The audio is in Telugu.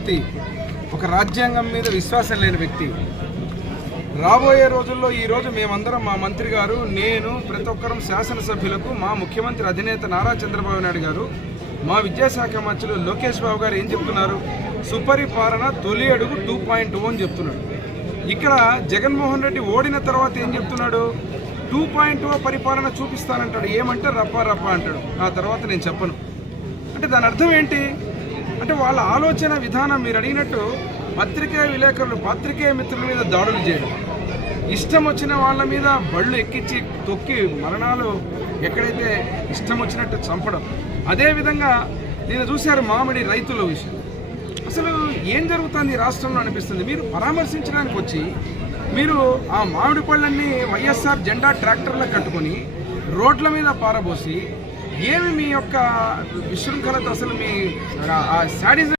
వ్యక్తి ఒక రాజ్యాంగం మీద విశ్వాసం లేని వ్యక్తి. రాబోయే రోజుల్లో ఈరోజు మేమందరం మా మంత్రి గారు నేను ప్రతి ఒక్కరం శాసనసభ్యులకు మా ముఖ్యమంత్రి అధినేత నారా చంద్రబాబు నాయుడు గారు మా విద్యాశాఖ మంత్రులు లోకేష్ బాబు గారు ఏం చెప్తున్నారు? సుపరిపాలన తొలి అడుగు టూ పాయింట్ అని చెప్తున్నాడు. ఇక్కడ జగన్మోహన్ రెడ్డి ఓడిన తర్వాత ఏం చెప్తున్నాడు? టూ పాయింట్ పరిపాలన చూపిస్తానంటాడు. ఏమంటే రప్ప రప్ప అంటాడు. ఆ తర్వాత నేను చెప్పను. అంటే దాని అర్థం ఏంటి? అంటే వాళ్ళ ఆలోచన విధానం మీరు అడిగినట్టు పత్రికా విలేకరులు పత్రికే మిత్రుల మీద దాడులు చేయడం. ఇష్టం వచ్చిన వాళ్ళ మీద బళ్ళు ఎక్కించి తొక్కి మరణాలు ఎక్కడైతే ఇష్టం వచ్చినట్టు చంపడం. అదేవిధంగా నేను చూశారు మామిడి రైతుల విషయం. అసలు ఏం జరుగుతుంది ఈ రాష్ట్రంలో అనిపిస్తుంది? మీరు పరామర్శించడానికి వచ్చి మీరు ఆ మామిడి పళ్ళన్నీ వైఎస్ఆర్ జెండా ట్రాక్టర్లకు కట్టుకొని రోడ్ల మీద పారబోసి ఏమి మీ యొక్క విశృంఖలత అసలు మీ ఆ శాడిజం